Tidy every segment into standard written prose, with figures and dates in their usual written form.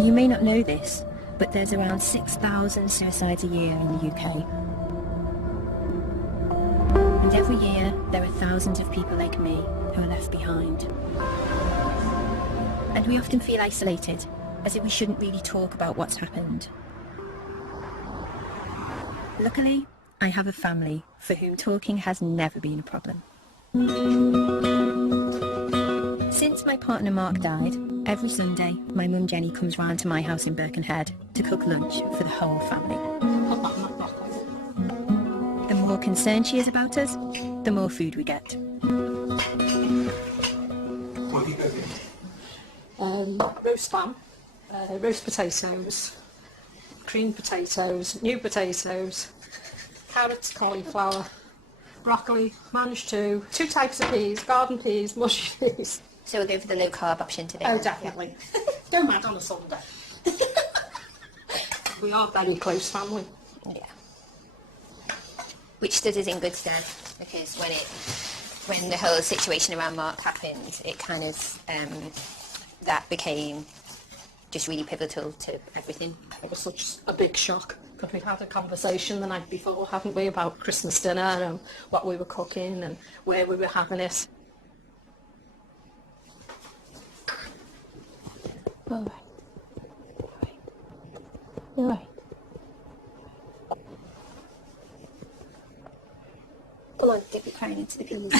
You may not know this, but there's around 6,000 suicides a year in the UK. And every year, there are thousands of people like me who are left behind. And we often feel isolated, as if we shouldn't really talk about what's happened. Luckily, I have a family for whom talking has never been a problem. Since my partner Mark died, every Sunday my mum Jenny comes round to my house in Birkenhead to cook lunch for the whole family. The more concerned she is about us, the more food we get. What are you cooking? Roast lamb, roast potatoes, creamed potatoes, new potatoes, carrots, cauliflower, broccoli, managed two types of peas, garden peas, mushy peas. So we'll go for the low carb option today. Oh, definitely. Don't mad on a Sunday. We are very close family. Yeah. Which stood us in good stead, because when the whole situation around Mark happened, it kind of, that became just really pivotal to everything. It was such a big shock, because we'd had a conversation the night before, haven't we, about Christmas dinner and what we were cooking and where we were having it. All right. All right. Come on, dip your crown into the peas.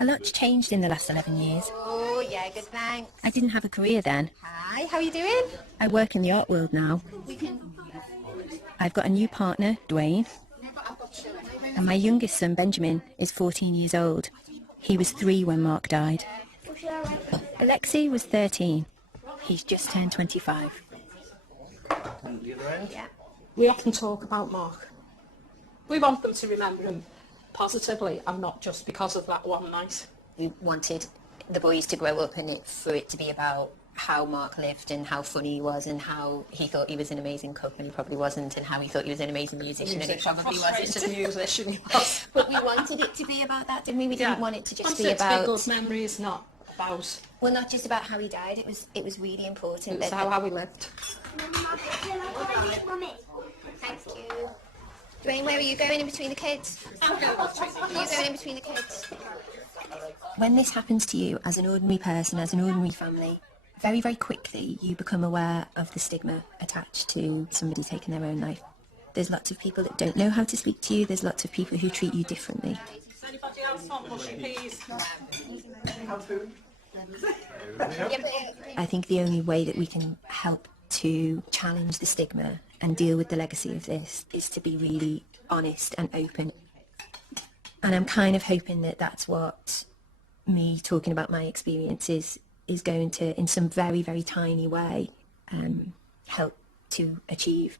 A lot's changed in the last 11 years. Oh, yeah, good, thanks. I didn't have a career then. Hi, how are you doing? I work in the art world now. I've got a new partner, Dwayne. And my youngest son, Benjamin, is 14 years old. He was 3 when Mark died. Alexei was 13. He's just turned 25. Yeah. We often talk about Mark. We want them to remember him positively and not just because of that one night. We wanted the boys to grow up and for it to be about how Mark lived and how funny he was and how he thought he was an amazing cook and he probably wasn't, and how he thought he was an amazing musician and he probably wasn't. Musician he was. But we wanted it to be about that, didn't we? We didn't want it to just be about... good memories, not about... Well, not just about how he died. It was really important. It was how we lived. Thank you. Dwayne, where are you going in between the kids? I'm going Are you going in between the kids? When this happens to you as an ordinary person, as an ordinary family, very, very quickly you become aware of the stigma attached to somebody taking their own life. There's lots of people that don't know how to speak to you. There's lots of people who treat you differently. Does anybody else want mushy peas? I think the only way that we can help to challenge the stigma and deal with the legacy of this is to be really honest and open. And I'm kind of hoping that that's what me talking about my experiences is going to, in some very, very tiny way, help to achieve.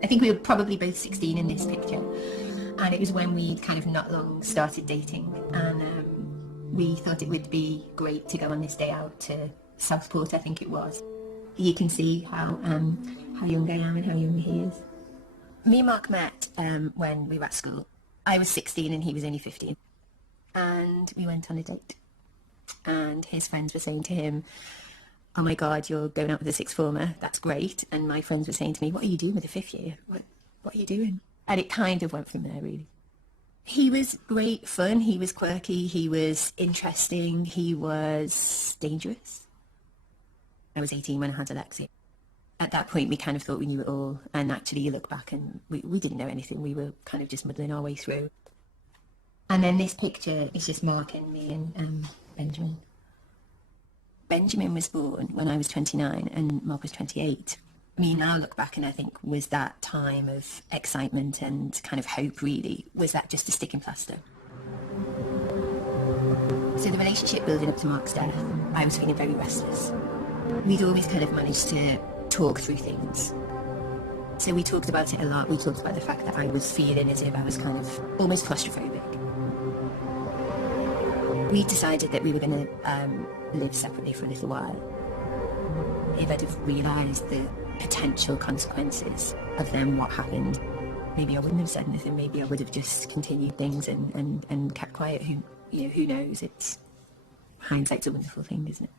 I think we were probably both 16 in this picture, and it was when we kind of not long started dating, and we thought it would be great to go on this day out to Southport, I think it was. You can see how young I am and how young he is. Me and Mark met when we were at school. I was 16 and he was only 15, and we went on a date, and his friends were saying to him, "Oh my God, you're going out with a sixth former, that's great." And my friends were saying to me, "What are you doing with a fifth year? What are you doing?" And it kind of went from there, really. He was great fun, he was quirky, he was interesting, he was dangerous. I was 18 when I had Alexei. At that point, we kind of thought we knew it all, and actually you look back and we didn't know anything, we were kind of just muddling our way through. And then this picture is just Mark and me and Benjamin. Benjamin was born when I was 29 and Mark was 28. Me now look back and I think, was that time of excitement and kind of hope really? Was that just a sticking plaster? So the relationship building up to Mark's death, I was feeling very restless. We'd always kind of managed to talk through things. So we talked about it a lot. We talked about the fact that I was feeling as if I was kind of almost claustrophobic. We decided that we were going to live separately for a little while. if I'd have realised the potential consequences of then what happened, maybe I wouldn't have said anything. Maybe I would have just continued things and kept quiet. Who knows? It's hindsight's a wonderful thing, isn't it?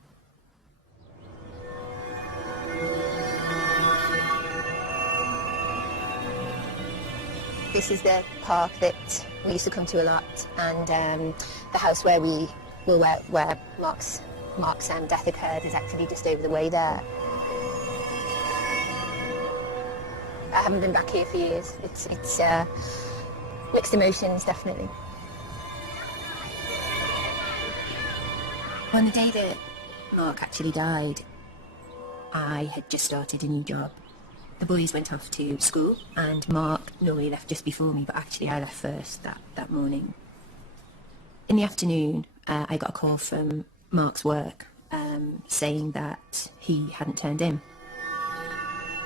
This is the park that we used to come to a lot, and the house where where Mark's death occurred is actually just over the way there. I haven't been back here for years. It's mixed emotions, definitely. On the day that Mark actually died, I had just started a new job. The boys went off to school, and Mark normally left just before me, but actually I left first that morning. In the afternoon, I got a call from Mark's work saying that he hadn't turned in.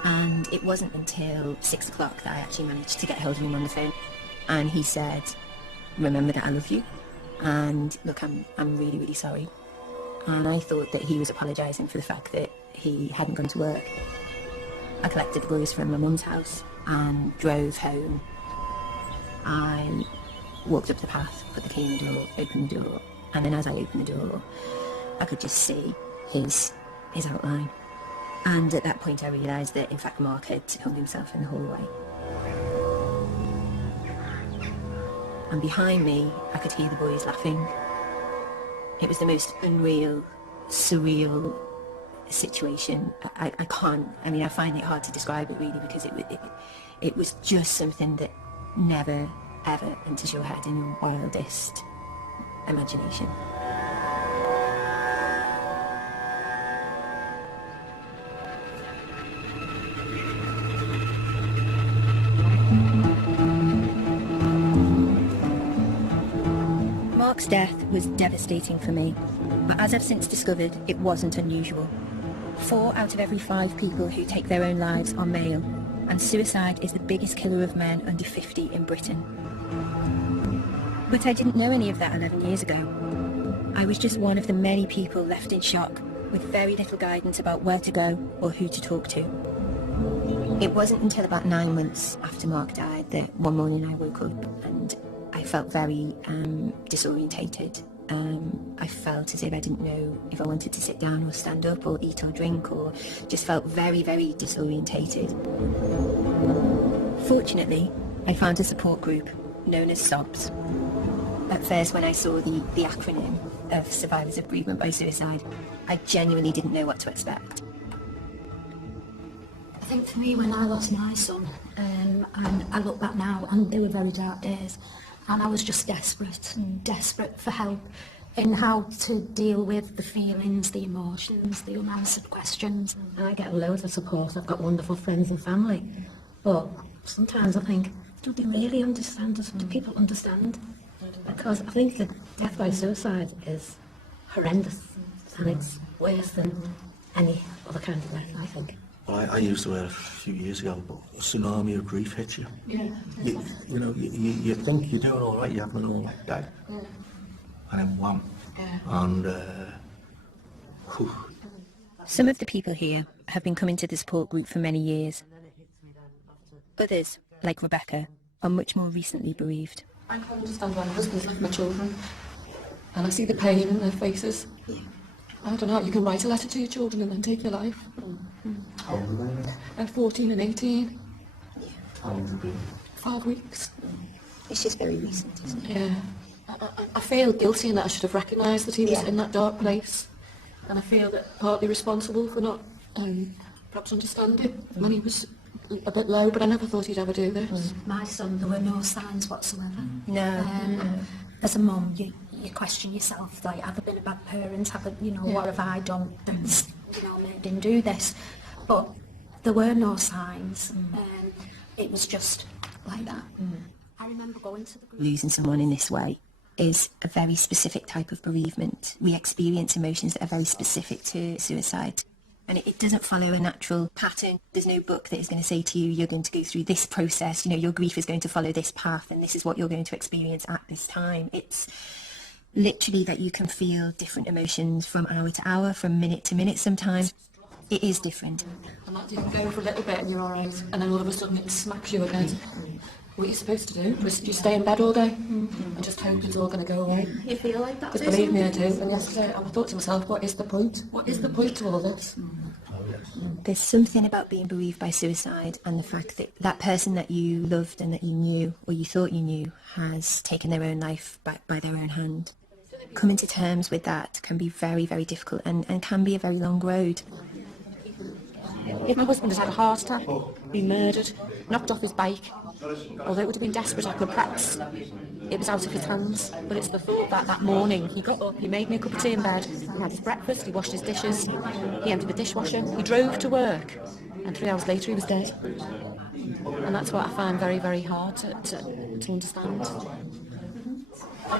And it wasn't until 6 o'clock that I actually managed to get hold of him on the phone. And he said, "Remember that I love you, and look, I'm really, really sorry." And I thought that he was apologising for the fact that he hadn't gone to work. I collected the boys from my mum's house and drove home. I walked up the path, put the key in the door, opened the door, and then as I opened the door, I could just see his outline. And at that point I realised that in fact Mark had hung himself in the hallway. And behind me I could hear the boys laughing. It was the most unreal, surreal situation. I find it hard to describe it really, because it was just something that never ever enters your head in your wildest imagination. Mark's death was devastating for me, but as I've since discovered, it wasn't unusual. 4 out of every 5 people who take their own lives are male, and suicide is the biggest killer of men under 50 in Britain. But I didn't know any of that 11 years ago. I was just one of the many people left in shock, with very little guidance about where to go or who to talk to. It wasn't until about 9 months after Mark died that one morning I woke up and I felt very disorientated. I felt as if I didn't know if I wanted to sit down or stand up or eat or drink, or just felt very, very disorientated. Fortunately, I found a support group known as SOBS. At first, when I saw the acronym of Survivors of Bereavement by Suicide, I genuinely didn't know what to expect. I think for me, when I lost my son, and I look back now, and they were very dark days, and I was just desperate for help in how to deal with the feelings, the emotions, the unanswered questions. And I get loads of support. I've got wonderful friends and family. But sometimes I think, do they really understand us? Do people understand? Because I think that death by suicide is horrendous, and it's worse than any other kind of death, I think. Well, I used the word a few years ago, but a tsunami of grief hits you. Yeah. You think you're doing all right, you're having an all right day, and then wham. Yeah. And Some of the people here have been coming to the support group for many years. Others, like Rebecca, are much more recently bereaved. I can't understand why my husband's left my children, and I see the pain in their faces. I don't know, you can write a letter to your children and then take your life. how old are they? They're 14 and 18. How old have they been? 5 weeks. It's just very recent, isn't it? Yeah. I feel guilty in that I should have recognised that he was in that dark place, and I feel that partly responsible for not perhaps understanding when he was a bit low, but I never thought he'd ever do this. My son, there were no signs whatsoever. No. As a mum, you question yourself, like, have I been a bad parent? What have I done that's, made him do this? But there were no signs. It was just like that. I remember going to the group. Losing someone in this way is a very specific type of bereavement. We experience emotions that are very specific to suicide. And it doesn't follow a natural pattern. There's no book that is going to say to you, you're going to go through this process, your grief is going to follow this path, and this is what you're going to experience at this time. It's literally that you can feel different emotions from hour to hour, from minute to minute sometimes. It is different. And that you can go for a little bit and you're all right, and then all of a sudden it smacks you again. What you're supposed to do is just stay in bed all day and just hope it's all going to go away. You feel like that? Because believe me, I do. And yesterday I thought to myself, what is the point? What is the point to all this? There's something about being bereaved by suicide and the fact that that person that you loved and that you knew, or you thought you knew, has taken their own life by their own hand. Coming to terms with that can be very, very difficult and can be a very long road. If my husband had had a heart attack, been murdered, knocked off his bike, although it would have been desperate, I could perhaps, it was out of his hands. But it's the thought that that morning he got up, he made me a cup of tea in bed, he had his breakfast, he washed his dishes, he emptied the dishwasher, he drove to work, and 3 hours later he was dead. And that's what I find very, very hard to understand.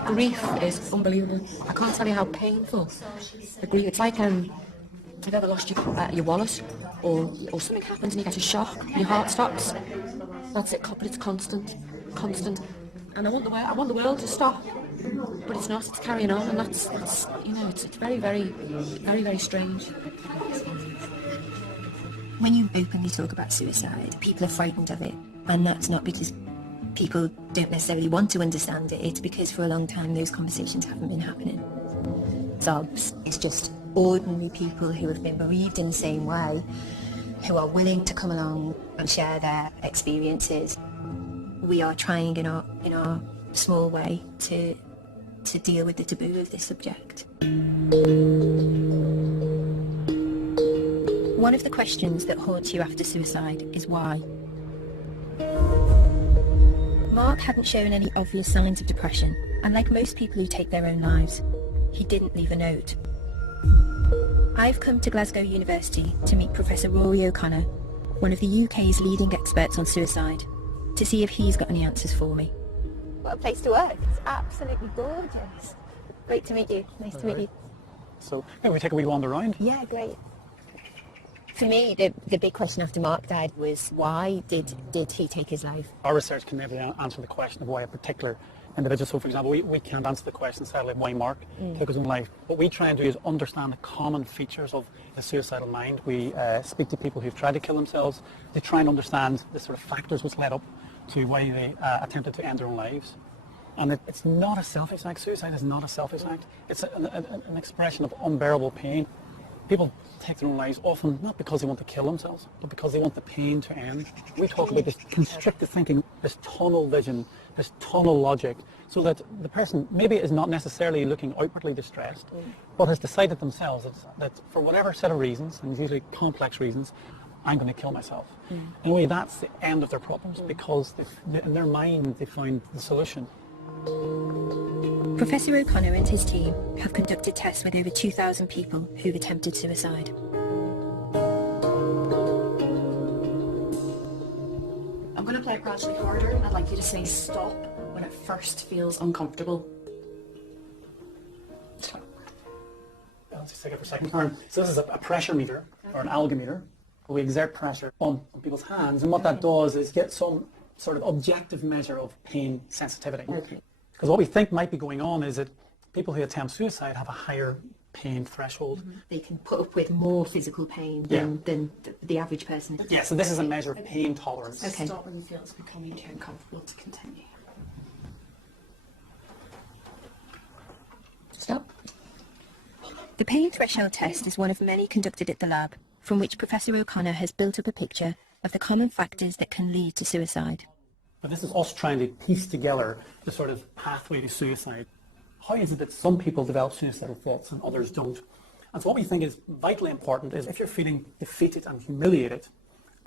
Grief is unbelievable. I can't tell you how painful the grief. It's like if you've ever lost your wallet, or something happens and you get a shock, your heart stops. That's it, but it's constant. And I want the world to stop, but it's not. It's carrying on, and that's it's very, very, very, very strange. When you openly talk about suicide, people are frightened of it, and that's not because people don't necessarily want to understand it. It's because for a long time those conversations haven't been happening. Sobs is just ordinary people who have been bereaved in the same way, who are willing to come along and share their experiences. We are trying in our small way to deal with the taboo of this subject. One of the questions that haunts you after suicide is why. Mark hadn't shown any obvious signs of depression, and like most people who take their own lives, he didn't leave a note. I've come to Glasgow University to meet Professor Rory O'Connor, one of the UK's leading experts on suicide, to see if he's got any answers for me. What a place to work. It's absolutely gorgeous. Great to meet you. Nice to meet you. So, we take a wee wander around. Yeah, great. For me, the big question after Mark died was why did he take his life? Our research can never answer the question of why a particular individual. So, for example, we can't answer the question, sadly, of why Mark took his own life. What we try and do is understand the common features of the suicidal mind. We speak to people who've tried to kill themselves. They try and understand the sort of factors which led up to why they attempted to end their own lives. And it's not a selfish act. Suicide is not a selfish act. It's an expression of unbearable pain. People take their own lives often not because they want to kill themselves, but because they want the pain to end. We talk about this constricted thinking, this tunnel vision, this tunnel logic, so that the person maybe is not necessarily looking outwardly distressed, but has decided themselves that for whatever set of reasons, and usually complex reasons, I'm going to kill myself. In a way, that's the end of their problems, because in their mind they find the solution. Professor O'Connor and his team have conducted tests with over 2,000 people who've attempted suicide. I'm going to play it gradually harder. I'd like you to say stop when it first feels uncomfortable. Let's just take it for a second, Karen. So this is a pressure meter, or an algometer. We exert pressure on people's hands, and what that does is get some sort of objective measure of pain sensitivity. Because what we think might be going on is that people who attempt suicide have a higher pain threshold. They can put up with more physical pain than the average person. Yeah, so this is a measure of pain tolerance. Okay. Stop when you feel it's becoming too uncomfortable to continue. Stop. The pain threshold test is one of many conducted at the lab, from which Professor O'Connor has built up a picture of the common factors that can lead to suicide. But this is us trying to piece together the sort of pathway to suicide. How is it that some people develop suicidal thoughts and others don't? And so what we think is vitally important is if you're feeling defeated and humiliated,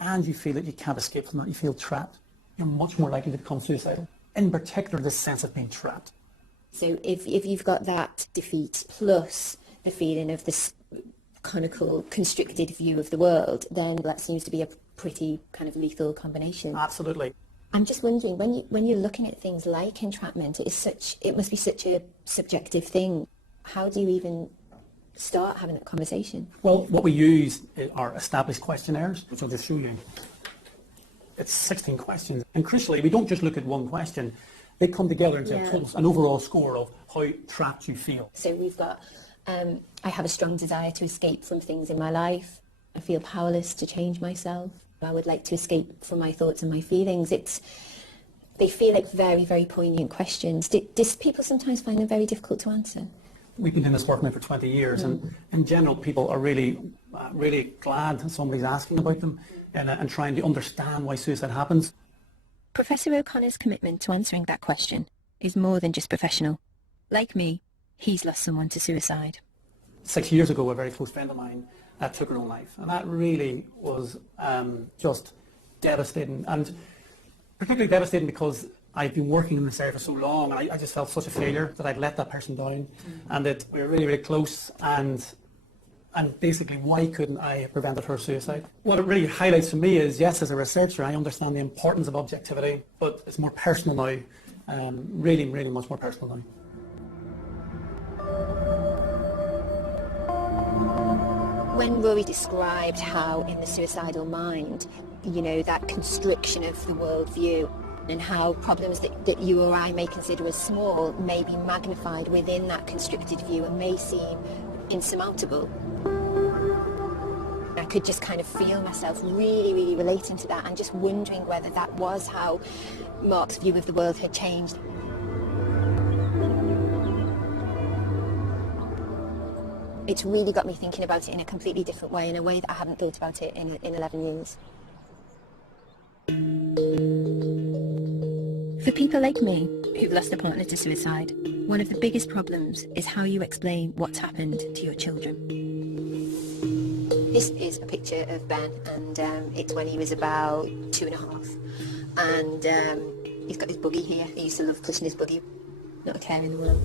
and you feel that you can't escape from that, you feel trapped, you're much more likely to become suicidal. In particular, this sense of being trapped. So if you've got that defeat plus the feeling of this conical, constricted view of the world, then that seems to be a pretty kind of lethal combination. Absolutely. I'm just wondering, when you're looking at things like entrapment, it must be such a subjective thing. How do you even start having that conversation? Well, what we use are established questionnaires, which I'll just show you. It's 16 questions. And crucially, we don't just look at one question. They come together into an overall score of how trapped you feel. So we've got, I have a strong desire to escape from things in my life. I feel powerless to change myself. I would like to escape from my thoughts and my feelings. They feel like very, very poignant questions. Do people sometimes find them very difficult to answer? We've been doing this work now for 20 years, and in general, people are really glad that somebody's asking about them and trying to understand why suicide happens. Professor O'Connor's commitment to answering that question is more than just professional. Like me, he's lost someone to suicide. 6 years ago, a very close friend of mine took her own life, and that really was just devastating, and particularly devastating because I've been working in this area for so long, and I just felt such a failure that I'd let that person down, and that we were really, really close, and basically, why couldn't I have prevented her suicide? What it really highlights for me is, yes, as a researcher, I understand the importance of objectivity, but it's more personal now, really, really much more personal now. When Rory described how in the suicidal mind, you know, that constriction of the worldview and how problems that you or I may consider as small may be magnified within that constricted view and may seem insurmountable. I could just kind of feel myself really, really relating to that and just wondering whether that was how Mark's view of the world had changed. It's really got me thinking about it in a completely different way, in a way that I haven't thought about it in 11 years. For people like me, who've lost a partner to suicide, one of the biggest problems is how you explain what's happened to your children. This is a picture of Ben, and it's when he was about 2.5. And he's got his buggy here. He used to love pushing his buggy. Not a care in the world.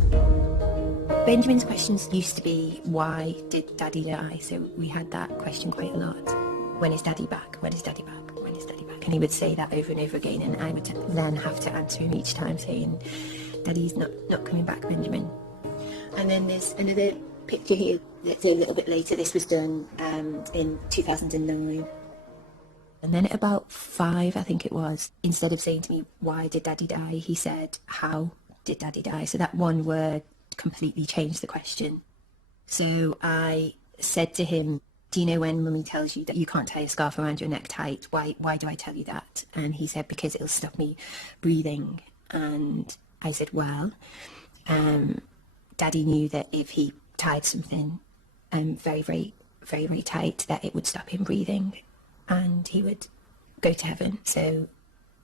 Benjamin's questions used to be, why did Daddy die? So we had that question quite a lot. When is Daddy back? When is Daddy back? When is Daddy back? And he would say that over and over again, and I would then have to answer him each time saying, Daddy's not coming back, Benjamin. And then there's another picture here that's a little bit later. This was done in 2009. And then at about 5, I think it was, instead of saying to me, why did Daddy die? He said, how did Daddy die? So that one word completely changed the question. So I said to him, do you know when Mummy tells you that you can't tie a scarf around your neck tight? Why do I tell you that? And he said, because it'll stop me breathing. And I said, well, Daddy knew that if he tied something very, very, very, very tight, that it would stop him breathing and he would go to heaven. So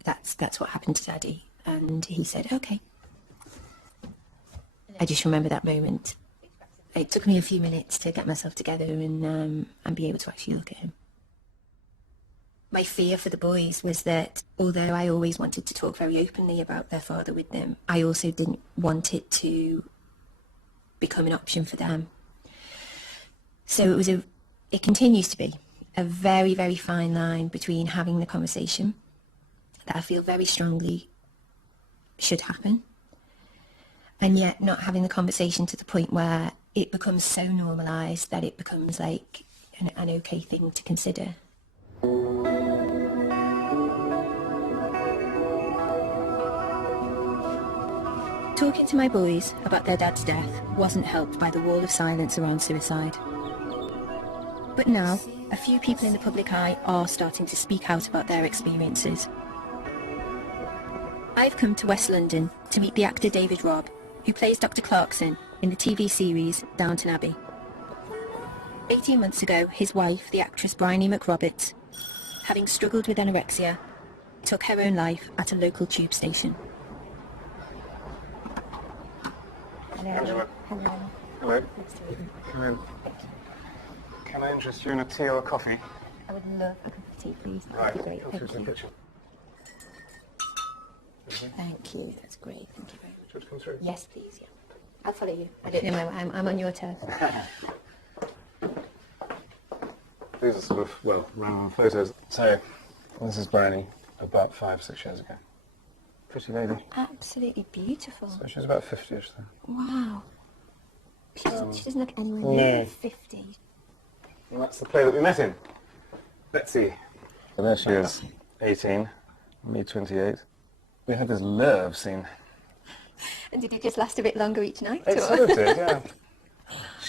that's what happened to Daddy. And he said, okay. I just remember that moment. It took me a few minutes to get myself together and be able to actually look at him. My fear for the boys was that although I always wanted to talk very openly about their father with them, I also didn't want it to become an option for them. So it continues to be a very, very fine line between having the conversation that I feel very strongly should happen, and yet not having the conversation to the point where it becomes so normalised that it becomes like an okay thing to consider. Talking to my boys about their dad's death wasn't helped by the wall of silence around suicide. But now, a few people in the public eye are starting to speak out about their experiences. I've come to West London to meet the actor David Robb, who plays Dr. Clarkson in the TV series Downton Abbey. 18 months ago, his wife, the actress Bryony McRoberts, having struggled with anorexia, took her own life at a local tube station. Hello. Hello. Hello. Nice to meet you. Come in. Can I interest you in a tea or a coffee? I would love a cup of tea, please. That Right. would be great. Come through Thank to the you. kitchen. Thank you. That's great. Thank you very much. Do you want to come through? Yes, please. Yeah. I'll follow you. I don't know. I'm on your turf. These are sort of, well, random photos. So, this is Bryony about 5-6 years ago. Pretty lady. Absolutely beautiful. So she's about 50ish then. Wow. She doesn't look anywhere No. near 50. And that's the play that we met in. Betsy. So there she is, 18, me 28. We had this love scene. And did it just last a bit longer each night? It or? sort of did, yeah.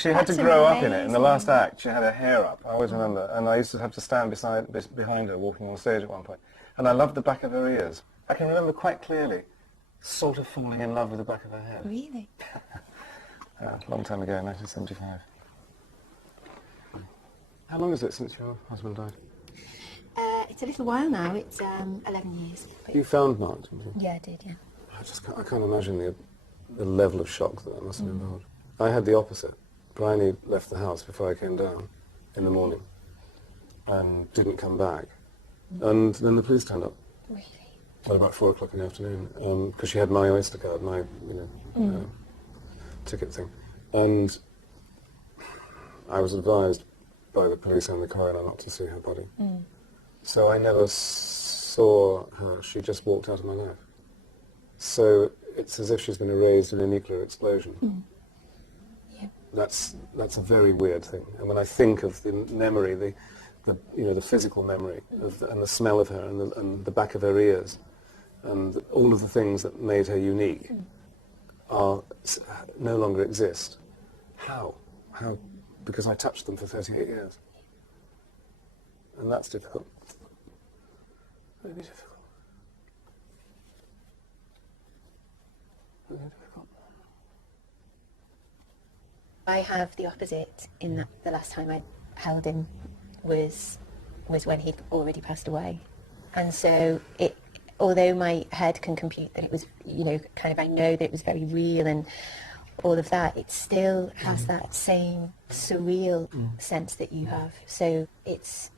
She had to grow up in it. In the last act, she had her hair up. I always remember. And I used to have to stand behind her, walking on stage at one point. And I loved the back of her ears. I can remember quite clearly sort of falling in love with the back of her head. Really? Yeah, a long time ago, 1975. How long is it since your husband died? It's a little while now. It's 11 years. You found Mark, didn't you? Yeah, I did, yeah. I can't imagine the level of shock that must have involved. I had the opposite. Bryony left the house before I came down in the morning and didn't come back. And then the police turned up. Really? At about 4 o'clock in the afternoon, because she had my Oyster card, my ticket thing. And I was advised by the police and the coroner not to see her body. So I never saw her. She just walked out of my life. So it's as if she's been erased in a nuclear explosion. Yeah. That's a very weird thing. And when I think of the memory, the physical memory and the smell of her and the back of her ears and all of the things that made her unique are no longer exist. How? Because I touched them for 38 years. And that's difficult. Very difficult. Very difficult. I have the opposite in that the last time I held him was when he'd already passed away. And so although my head can compute that it was, I know that it was very real and all of that, it still has that same surreal sense that you have. So it's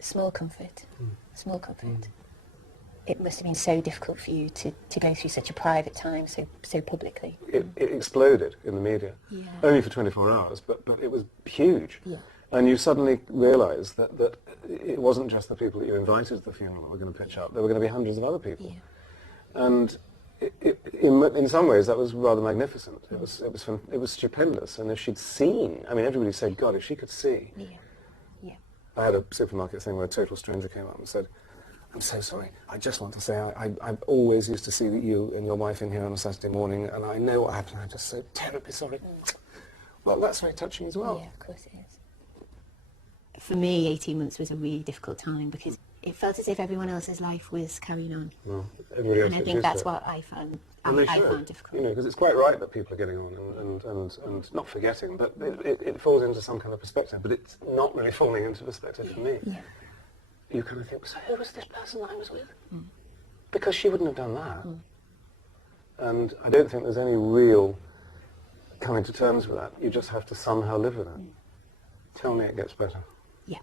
small comfort. It must have been so difficult for you to go through such a private time so publicly. It exploded in the media, only for 24 hours, but it was huge. Yeah. And you suddenly realise that it wasn't just the people that you invited to the funeral that were going to pitch up. There were going to be hundreds of other people. Yeah. And in some ways that was rather magnificent. It was stupendous. And if she'd seen, everybody said, God, if she could see. Yeah. I had a supermarket thing where a total stranger came up and said, I'm so sorry. I just want to say I've always used to see you and your wife in here on a Saturday morning, and I know what happened. I'm just so terribly sorry. Well, that's very touching as well. Yeah, of course it is. For me, 18 months was a really difficult time because it felt as if everyone else's life was carrying on. Well, everybody else And I gets think used that's to it. what I found. And they I should, found difficult. because it's quite right that people are getting on and not forgetting, but it falls into some kind of perspective, but it's not really falling into perspective for me. Yeah. You kind of think, so who was this person that I was with? Because she wouldn't have done that. And I don't think there's any real coming to terms with that. You just have to somehow live with it. Tell me it gets better. Yeah,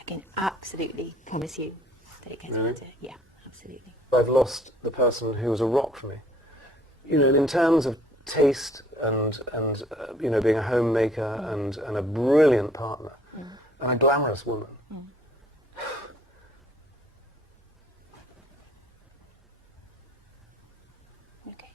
I can absolutely promise you that it gets Really? better. Yeah, absolutely. I've lost the person who was a rock for me. In terms of taste and being a homemaker and a brilliant partner and a glamorous woman. Okay.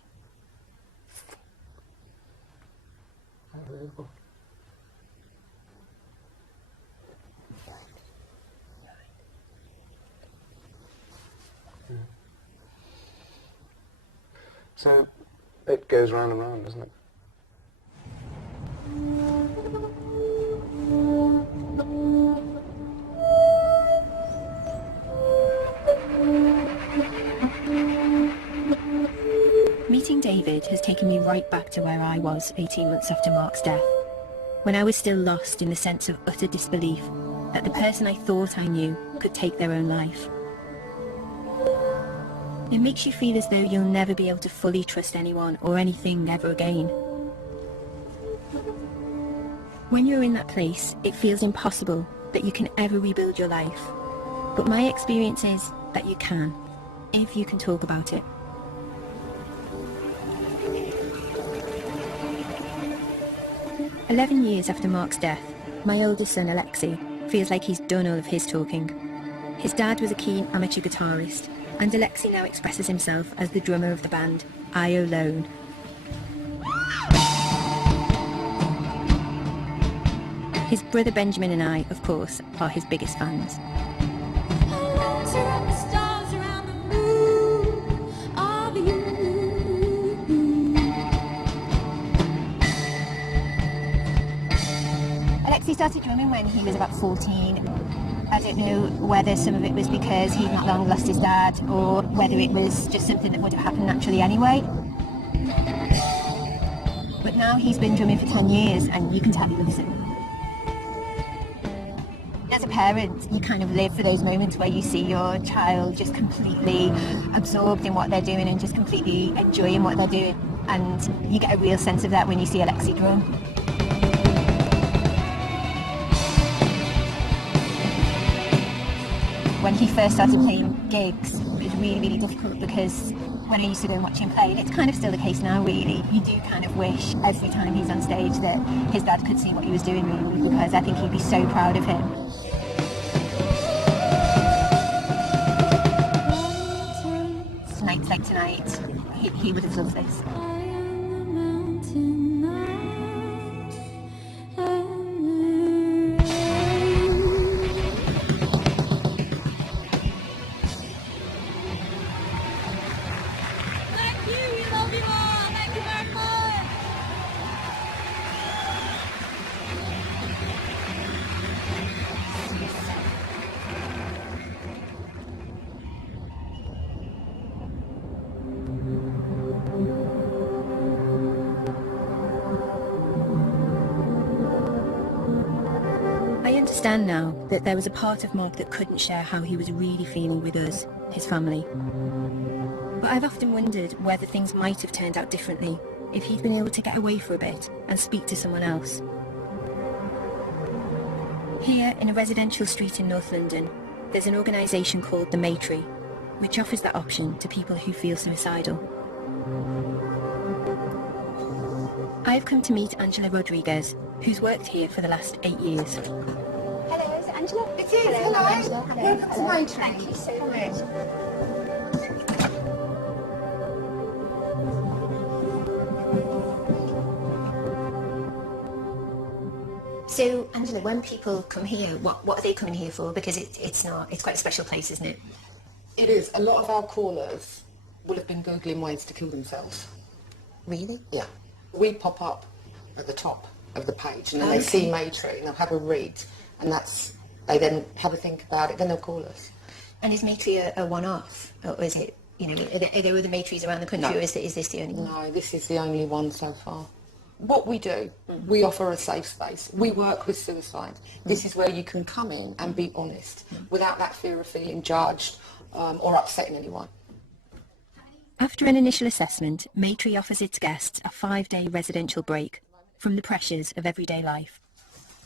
So it goes round and round, doesn't it? Meeting David has taken me right back to where I was 18 months after Mark's death, when I was still lost in the sense of utter disbelief that the person I thought I knew could take their own life. It makes you feel as though you'll never be able to fully trust anyone or anything ever again. When you're in that place, it feels impossible that you can ever rebuild your life. But my experience is that you can, if you can talk about it. "11 years after Mark's death, my oldest son Alexei feels like he's done all of his talking. His dad was a keen amateur guitarist, and Alexei now expresses himself as the drummer of the band, I Alone. His brother Benjamin and I, of course, are his biggest fans. Alexei started drumming when he was about 14. I don't know whether some of it was because he'd not long lost his dad or whether it was just something that would have happened naturally anyway. But now he's been drumming for 10 years and you can tell he loves it. As a parent, you kind of live for those moments where you see your child just completely absorbed in what they're doing and just completely enjoying what they're doing. And you get a real sense of that when you see Alexei drum. When he first started playing gigs, it was really, really difficult because when I used to go and watch him play, and it's kind of still the case now really, you do kind of wish every time he's on stage that his dad could see what he was doing really, because I think he'd be so proud of him. Nights like tonight, he would have loved this. I understand now that there was a part of Mark that couldn't share how he was really feeling with us, his family. But I've often wondered whether things might have turned out differently if he'd been able to get away for a bit and speak to someone else. Here, in a residential street in North London, there's an organisation called the Maytree, which offers that option to people who feel suicidal. I've come to meet Angela Rodriguez, who's worked here for the last 8 years. Hello, is it Angela? It is, hello. Angela. Hello. Welcome to Maytree. Thank you so much. So, Angela, when people come here, what are they coming here for? Because it's quite a special place, isn't it? It is. A lot of our callers will have been Googling ways to kill themselves. Really? Yeah. We pop up at the top of the page and then they see Maytree and they'll have a read and they then have a think about it, then they'll call us. And is Maytree a one-off? Or is it, are there other Maytrees around the country, No. or is this the only one? No, this is the only one so far. What we do, we offer a safe space. We work with suicide. This is where you can come in and be honest without that fear of feeling judged or upsetting anyone. After an initial assessment, Maytree offers its guests a 5-day residential break from the pressures of everyday life.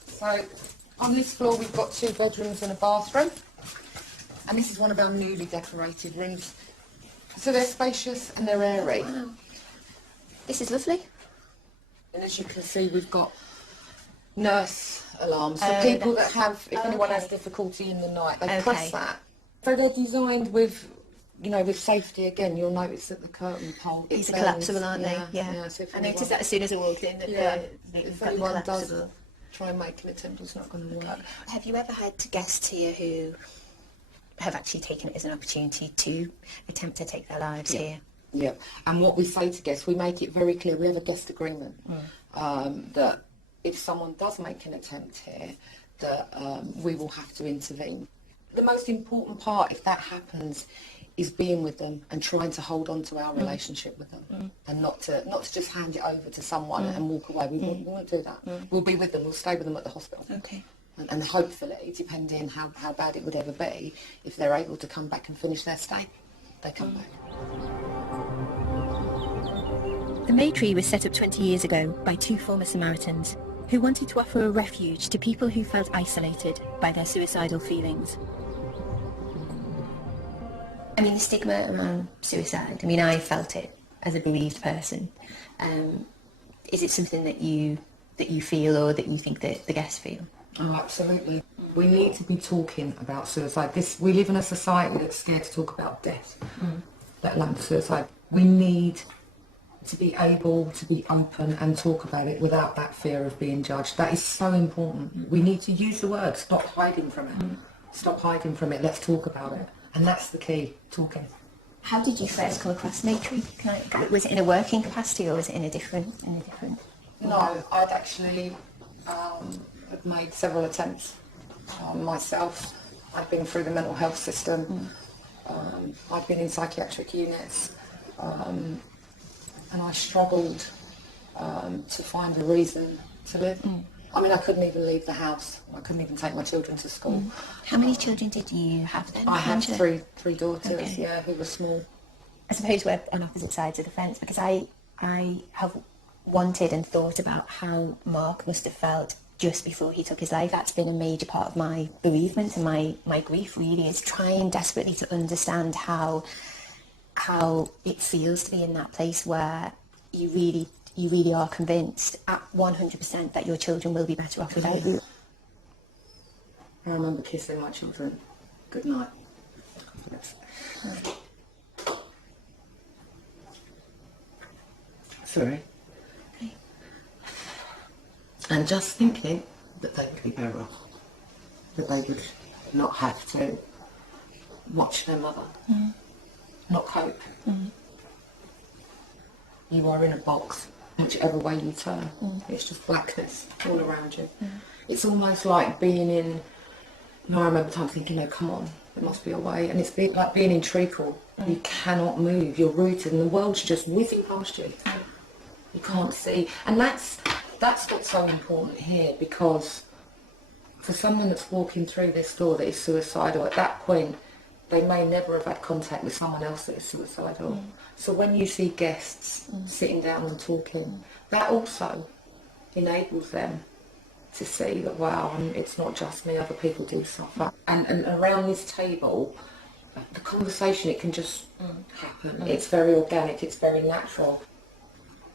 So on this floor we've got 2 bedrooms and a bathroom, and this is one of our newly decorated rooms. So they're spacious and they're airy. Wow. This is lovely. And as you can see, we've got nurse alarms for people that have, if anyone has difficulty in the night, they press that. So they're designed with, with safety. Again, you'll notice that the curtain pole... These are collapsible, aren't they? Yeah. So if I noticed that as soon as I walked in. That if anyone does try and make an attempt, it's not going to work. Have you ever had guests here who have actually taken it as an opportunity to attempt to take their lives here? Yeah, and what we say to guests, we make it very clear, we have a guest agreement, that if someone does make an attempt here, that we will have to intervene. The most important part, if that happens, is being with them and trying to hold on to our relationship with them, and not to just hand it over to someone and walk away. We won't do that. We'll be with them, we'll stay with them at the hospital. Okay. And hopefully, depending how bad it would ever be, if they're able to come back and finish their stay, they come back. The Maytree was set up 20 years ago by 2 former Samaritans who wanted to offer a refuge to people who felt isolated by their suicidal feelings. I mean, the stigma around suicide, I felt it as a bereaved person. Is it something that you feel, or that you think that the guests feel? Oh, absolutely. We need to be talking about suicide. We live in a society that's scared to talk about death, let alone suicide. We need to be able to be open and talk about it without that fear of being judged. That is so important. We need to use the word, stop hiding from it. Stop hiding from it, let's talk about it. And that's the key, talking. How did you first come across Maytree? Was it in a working capacity, or was it in a different? No, I'd actually had made several attempts. Myself, I'd been through the mental health system. I'd been in psychiatric units. And I struggled to find a reason to live. I mean, I couldn't even leave the house. I couldn't even take my children to school. How many children did you have then? I had Angela? three daughters, Okay. yeah, who were small. I suppose we're on opposite sides of the fence, because I have wanted and thought about how Mark must have felt just before he took his life. That's been a major part of my bereavement and my grief, really, is trying desperately to understand how it feels to be in that place where you really are convinced at 100% that your children will be better off without you. I remember kissing my children. Good night. Sorry. Okay. And just thinking that they would be better off. That they would not have to watch their mother. Not cope. You are in a box, whichever way you turn. It's just blackness all around you. It's almost like being in, I remember times thinking, no, come on, there must be a way. And it's like being in treacle. You cannot move, you're rooted and the world's just whizzing past you. You can't see. And that's what's so important here, because for someone that's walking through this door that is suicidal, at that point, they may never have had contact with someone else that is suicidal. So when you see guests sitting down and talking, that also enables them to see that, wow, it's not just me, other people do suffer. And around this table, the conversation, it can just happen. It's very organic, it's very natural.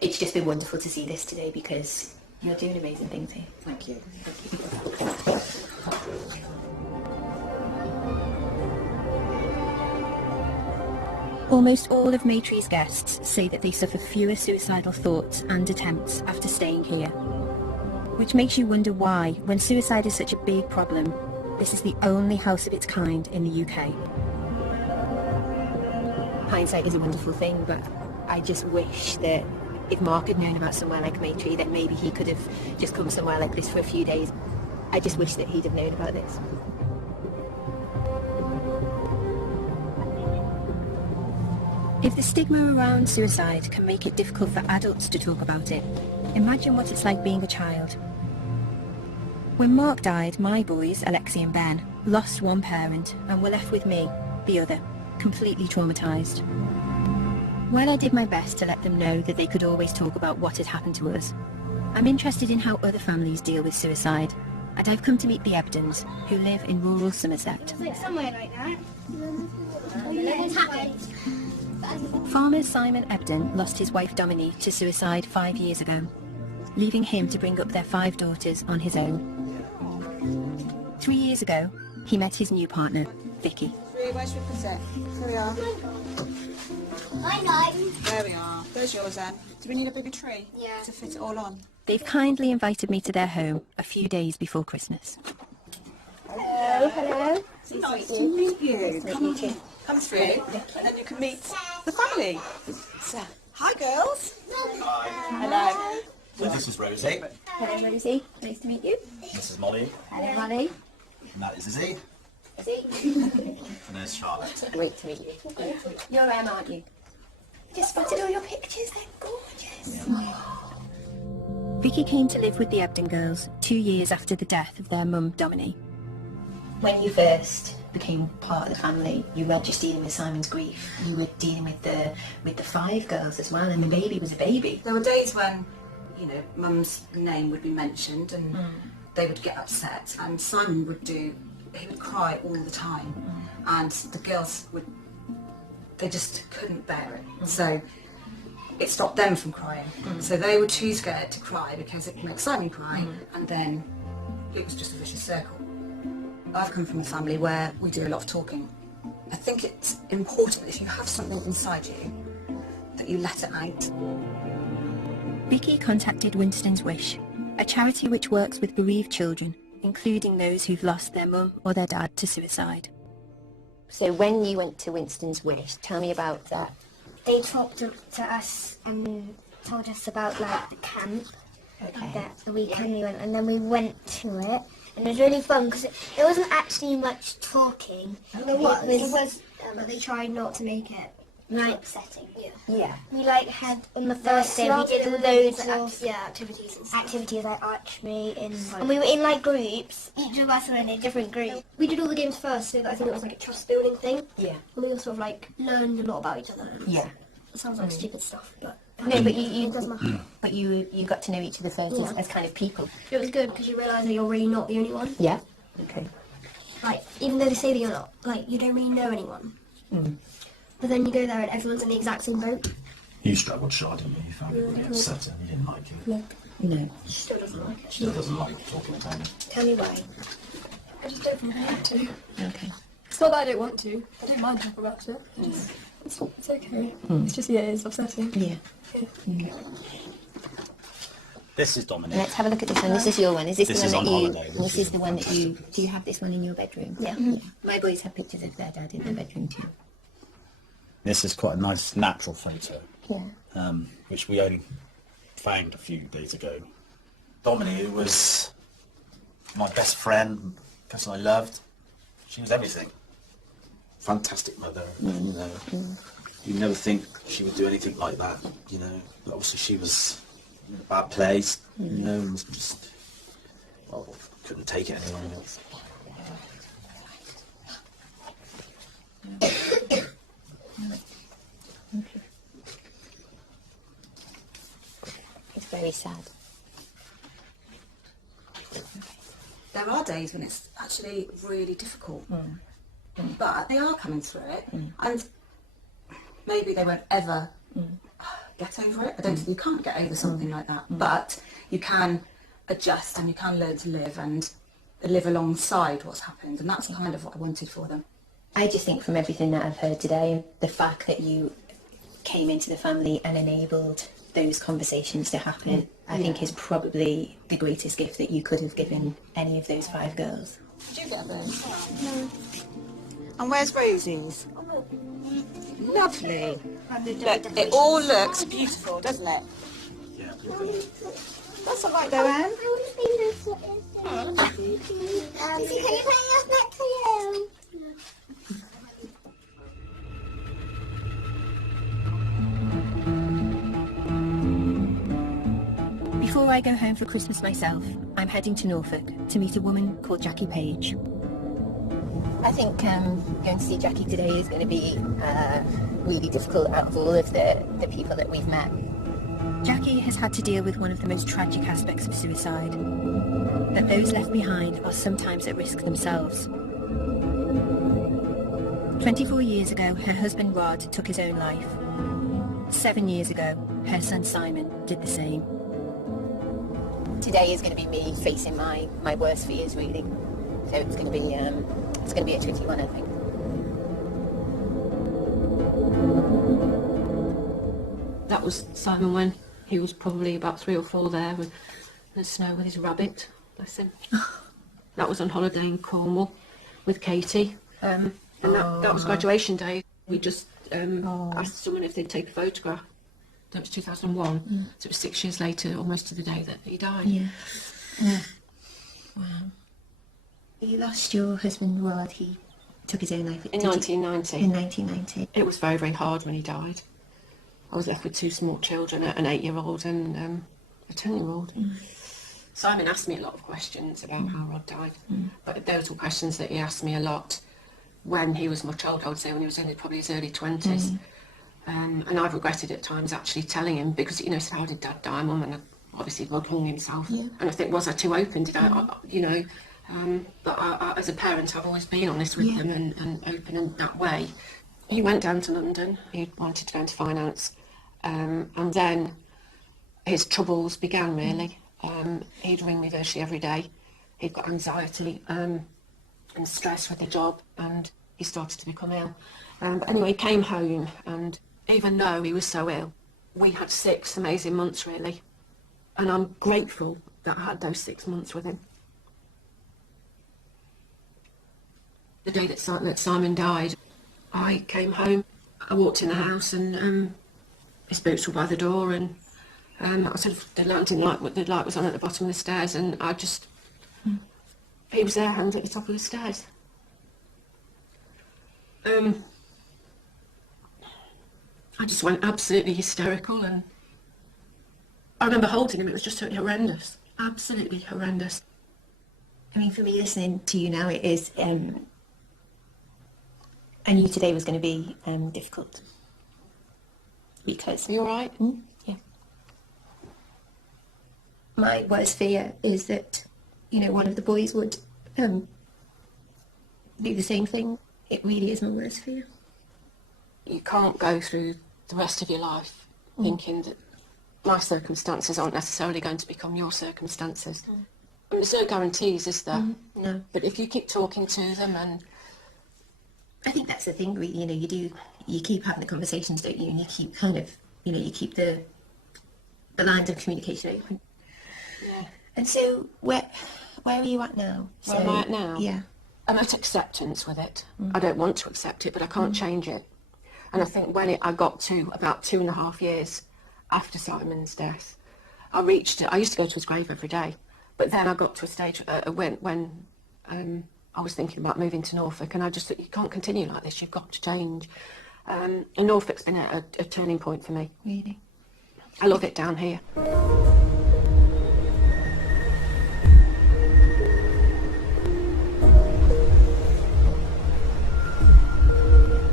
It's just been wonderful to see this today, because you're doing amazing things here. Thank you. Almost all of Maytree's guests say that they suffer fewer suicidal thoughts and attempts after staying here. Which makes you wonder why, when suicide is such a big problem, this is the only house of its kind in the UK. Hindsight is a wonderful thing, but I just wish that if Mark had known about somewhere like Maytree, that maybe he could have just come somewhere like this for a few days. I just wish that he'd have known about this. If the stigma around suicide can make it difficult for adults to talk about it, imagine what it's like being a child. When Mark died, my boys, Alexi and Ben, lost one parent and were left with me, the other, completely traumatised. While I did my best to let them know that they could always talk about what had happened to us, I'm interested in how other families deal with suicide, and I've come to meet the Ebdons, who live in rural Somerset. Somewhere like that. Nothing's happened. Farmer Simon Ebdon lost his wife Dominique to suicide 5 years ago, leaving him to bring up their 5 daughters on his own. 3 years ago, he met his new partner, Vicky. Where should we put it? Here we are. I know. There we are. There's yours then. Do we need a bigger tree? Yeah. To fit it all on? They've kindly invited me to their home a few days before Christmas. Hello, hello. Nice to meet you. Come through, and then you can meet the family. So, hi girls. Hello. So this is Rosie. Hello, Rosie. Nice to meet you. This is Molly. Hello, Molly. And that is Izzy. Izzy. And there's Charlotte. Great to meet you. You're Em, aren't you? Just spotted all your pictures, they're gorgeous. Vicky came to live with the Ebdon girls 2 years after the death of their mum, Dominique. When you first became part of the family, you weren't just dealing with Simon's grief, you were dealing with the 5 girls as well, and the baby was a baby. There were days when, you know, Mum's name would be mentioned and they would get upset, and Simon he would cry all the time, and the girls they just couldn't bear it. So it stopped them from crying. So they were too scared to cry because it makes Simon cry, and then it was just a vicious circle. I've come from a family where we do a lot of talking. I think it's important, if you have something inside you, that you let it out. Vicky contacted Winston's Wish, a charity which works with bereaved children, including those who've lost their mum or their dad to suicide. So when you went to Winston's Wish, tell me about that. They talked to us and told us about like the camp that the weekend we went, and then we went to it, and it was really fun because it wasn't actually much talking. It was, but they tried not to make it upsetting. Yeah. We had on the first day we did loads of activities like archery and we were in groups. Each of us were in a different group. We did all the games first, so I think it was a trust building thing. Yeah. And we all sort of learned a lot about each other. Yeah. It sounds like stupid stuff, but No, but it does matter. but you got to know each other first as kind of people. It was good because you realise that you're really not the only one. Yeah. Okay. Even though they say that you're not, you don't really know anyone. But then you go there and everyone's in the exact same boat. You struggled, Shaw, didn't you? You found it really upsetting. You didn't like it. No. She still doesn't like it. Still doesn't like talking about it. Tell me why. I just don't want to. Okay. It's not that I don't want to. I don't mind talking about it. It's okay. It's just, it's upsetting. Yeah. This is Dominic. Let's have a look at this one. This is your one. Is this, This the is one that on you? holiday. This is the one that you? Do you have this one in your bedroom? Yeah. My boys have pictures of their dad in their bedroom too. This is quite a nice natural photo, Yeah. which we only found a few days ago. Dominic was my best friend, person I loved. She was everything. Fantastic mother, you never think she would do anything like that, But obviously she was in a bad place, and was just, couldn't take it anymore. It's very sad. There are days when it's actually really difficult, but they are coming through it, and maybe they won't ever get over it. I don't think you can't get over something like that, but you can adjust and you can learn to live and live alongside what's happened, and that's kind of what I wanted for them. I just think from everything that I've heard today, the fact that you came into the family and enabled those conversations to happen, I think is probably the greatest gift that you could have given any of those 5 girls. Did you get those? No. And where's Rosie's? Lovely. Look, it all looks beautiful, doesn't it? Yeah. That's all right though, Anne. Before I go home for Christmas myself, I'm heading to Norfolk to meet a woman called Jackie Page. I think going to see Jackie today is going to be really difficult out of all of the people that we've met. Jackie has had to deal with one of the most tragic aspects of suicide, that those left behind are sometimes at risk themselves. 24 years ago, her husband Rod took his own life. 7 years ago, her son Simon did the same. Today is going to be me facing my worst fears, really. So it's going to be a tricky one, I think. That was Simon when he was probably about 3 or 4 there with the snow with his rabbit, bless him. That was on holiday in Cornwall with Katie. And that was graduation day. We just asked someone if they'd take a photograph. That was 2001, so it was 6 years later, almost to the day that he died. Yeah. Wow. You lost your husband Rod. He took his own life In 1990. In 1990. It was very, very hard when he died. I was left with 2 small children, an 8-year-old and a 10-year-old. Simon asked me a lot of questions about how Rod died, but those were questions that he asked me a lot when he was much older. I would say when he was only probably his early 20s. And I've regretted at times actually telling him because, he said, how did Dad die, Mum? And obviously Rod hung himself. And I think, was I too open? Did I but as a parent, I've always been honest with them and open in that way. He went down to London. He wanted to go into finance. And then his troubles began, really. He'd ring me virtually every day. He'd got anxiety and stress with the job, and he started to become ill. But anyway, he came home, and even though he was so ill, we had 6 amazing months, really. And I'm grateful that I had those 6 months with him. The day that Simon died, I came home, I walked in the house and his boots were by the door and I sort of, the light was on at the bottom of the stairs, and he was there, hand at the top of the stairs. I just went absolutely hysterical, and I remember holding him. It was just totally horrendous, absolutely horrendous. I mean, for me, listening to you now, it is. I knew today was going to be difficult because. Are you all right? Yeah. My worst fear is that, one of the boys would do the same thing. It really is my worst fear. You can't go through the rest of your life thinking that my circumstances aren't necessarily going to become your circumstances. I mean, there's no guarantees, is there? No. But if you keep talking to them, and I think that's the thing, really, you keep having the conversations, don't you? And you keep kind of, you keep the lines of communication open. Yeah. And so, where are you at now? Where am I at now? Yeah. I'm at acceptance with it. I don't want to accept it, but I can't change it. And I think when I got to about 2.5 years after Simon's death, I reached it. I used to go to his grave every day, but then I got to a stage when I was thinking about moving to Norfolk, and I just thought, you can't continue like this. You've got to change. And Norfolk's been a turning point for me. Really? I love it down here.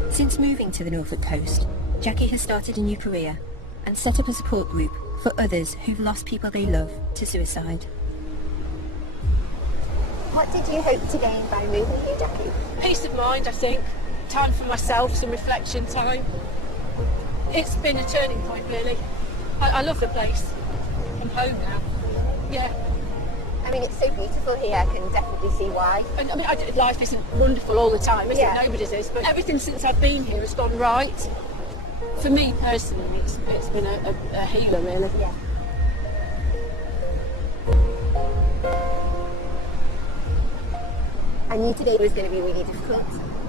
Since moving to the Norfolk coast, Jackie has started a new career and set up a support group for others who've lost people they love to suicide. What did you hope to gain by moving here, Jackie? Peace of mind, I think. Time for myself, some reflection time. It's been a turning point, really. I love the place. I'm home now. Yeah. I mean, it's so beautiful here, I can definitely see why. And I mean, life isn't wonderful all the time, is it? Nobody's is, but everything since I've been here has gone right. For me personally, it's been a healer, really. Yeah. I knew today was going to be really difficult.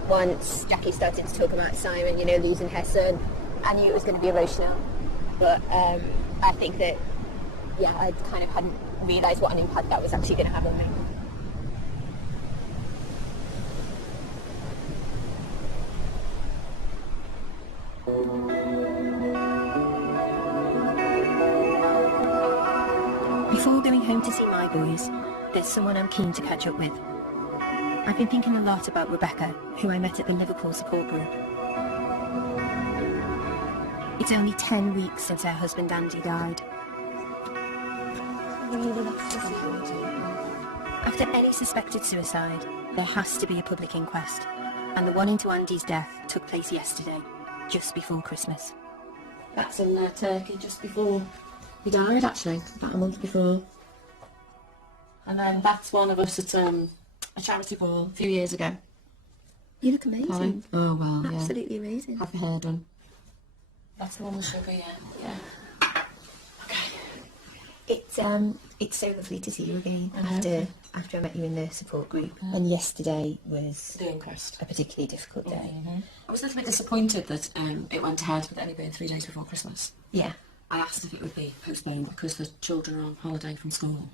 Once Jackie started to talk about Simon, losing her son, I knew it was going to be emotional. But I think that, I kind of hadn't realised what an impact that was actually going to have on me. Before going home to see my boys, there's someone I'm keen to catch up with. I've been thinking a lot about Rebecca, who I met at the Liverpool support group. It's only 10 weeks since her husband Andy died. After any suspected suicide, there has to be a public inquest, and the one into Andy's death took place yesterday, just before Christmas. That's in Turkey just before he died, actually, about a month before. And then that's one of us at a charity ball a few years ago. You look amazing. Oh, well, yeah. Absolutely amazing. Have your hair done. That's the one with sugar, yeah. It's so lovely to see you again after I met you in the support group. And yesterday was the inquest. A particularly difficult day. I was a little bit disappointed that it went ahead with only being 3 days before Christmas. Yeah. I asked if it would be postponed because the children are on holiday from school.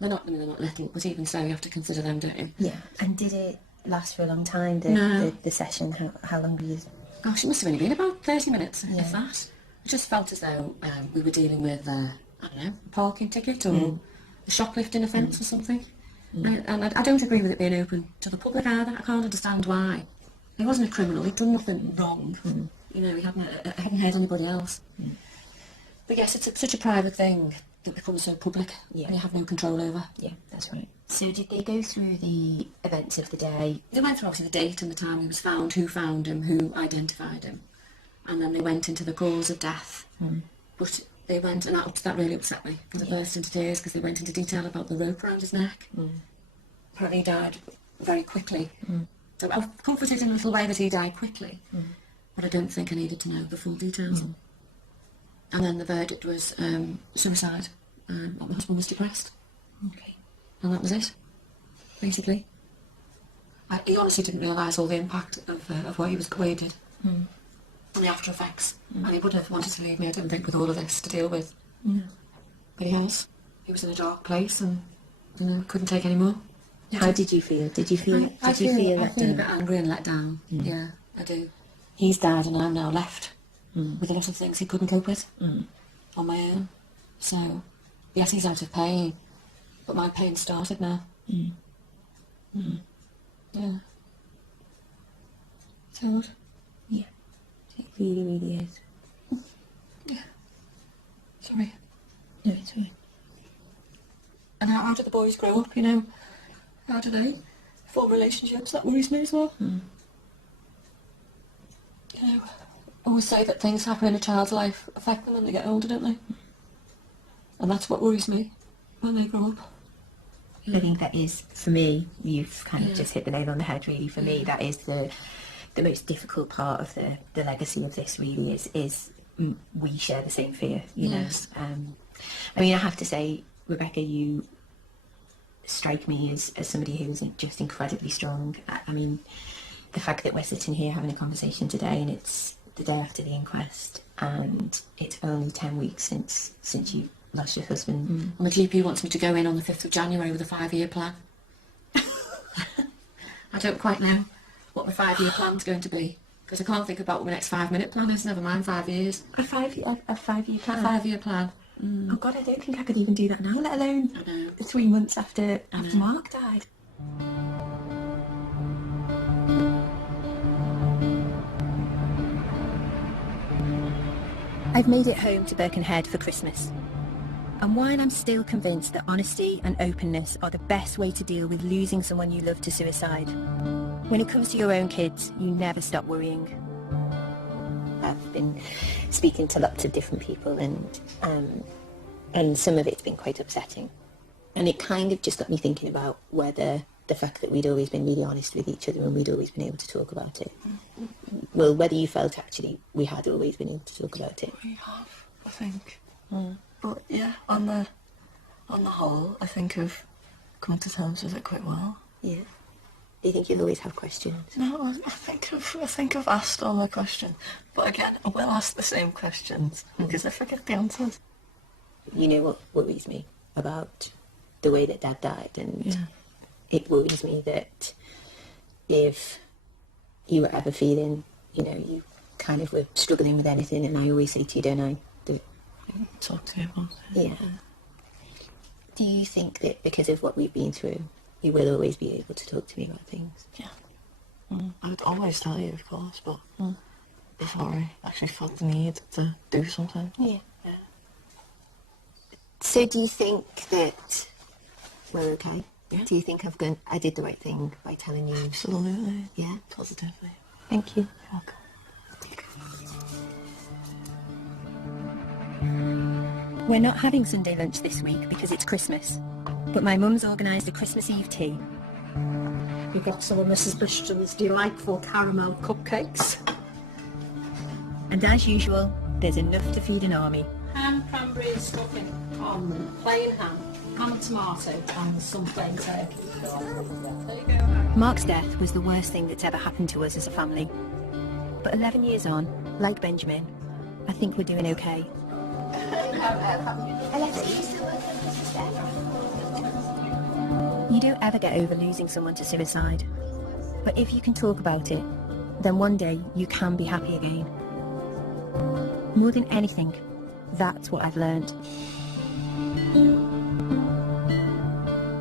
They're not little, but even so, you have to consider them, don't you? Yeah. And did it last for a long time? The session. How long were you? Gosh, it must have only been about 30 minutes, if that. It just felt as though we were dealing with, I don't know, a parking ticket or a shoplifting offence or something. And I don't agree with it being open to the public either. I can't understand why. He wasn't a criminal, he'd done nothing wrong. He hadn't hurt anybody else. But yes, it's such a private thing that becomes so public and you have no control over. Yeah, that's right. So did they go through the events of the day? They went through obviously the date and the time he was found, who found him, who identified him. And then they went into the cause of death. But they went, and that really upset me, because I burst into tears because they went into detail about the rope around his neck. Apparently he died very quickly. So I was comforted in a little way that he died quickly, but I don't think I needed to know the full details. And then the verdict was suicide. My husband was depressed. Okay. And that was it, basically. He honestly didn't realise all the impact of what he did. And the after effects. And he would have wanted to leave me, I don't think, with all of this to deal with. But he has. He was in a dark place and, you know, couldn't take any more. How did you feel? Did you feel? I Did you feel I let feel a down? bit angry and let down. Yeah, I do. He's died and I'm now left with a lot of things he couldn't cope with on my own. So, yes, he's out of pain, but my pain started now. Yeah. It's hard. Yeah, it really, really is. Yeah. Sorry. No, it's fine. And how do the boys grow up, you know? How do they form relationships? That worries me as well. You know, I always say that things happen in a child's life affect them when they get older, don't they? And that's what worries me when they grow up. I think that is, for me, you've kind of just hit the nail on the head, really. For me, that is the most difficult part of the legacy of this, really, is we share the same fear, you know. I mean, I have to say, Rebecca, you strike me as somebody who's just incredibly strong. I mean, the fact that we're sitting here having a conversation today and it's the day after the inquest and it's only 10 weeks since you lost your husband. And the GP wants me to go in on the 5th of January with a 5-year plan. I don't quite know what the 5-year plan's going to be, because I can't think about what my next 5-minute plan is, never mind 5 years. A 5-year plan? A 5-year plan. Oh God, I don't think I could even do that now, let alone 3 months after Mark died. I've made it home to Birkenhead for Christmas. And while I'm still convinced that honesty and openness are the best way to deal with losing someone you love to suicide, when it comes to your own kids, you never stop worrying. I've been speaking to lots of different people and some of it's been quite upsetting. And it kind of just got me thinking about whether the fact that we'd always been really honest with each other and we'd always been able to talk about it, well, whether you felt actually we had always been able to talk about it. We have, I think. But yeah, on the whole, I think I've come to terms with it quite well. Yeah. Do you think you'll always have questions? No, I think I've asked all my questions. But again, I will ask the same questions because I forget the answers. You know what worries me about the way that Dad died, and it worries me that if you were ever feeling, you know, you kind of were struggling with anything, and I always say to you, don't I? Talk to you about it. Yeah. Do you think that because of what we've been through, you will always be able to talk to me about things? Yeah. I would always tell you, of course, but before I actually felt the need to do something. Yeah. So do you think that we're okay? Yeah. Do you think I did the right thing by telling you? Absolutely. Yeah. Positively. Thank you. You're welcome. We're not having Sunday lunch this week because it's Christmas, but my mum's organised a Christmas Eve tea. We've got some of Mrs. Bishton's delightful caramel cupcakes. And as usual, there's enough to feed an army. Ham, cranberry stuffing on plain ham and tomato and some plain turkey. There you go. Mark's death was the worst thing that's ever happened to us as a family. But 11 years on, like Benjamin, I think we're doing okay. You don't ever get over losing someone to suicide. But if you can talk about it, then one day you can be happy again. More than anything, that's what I've learned.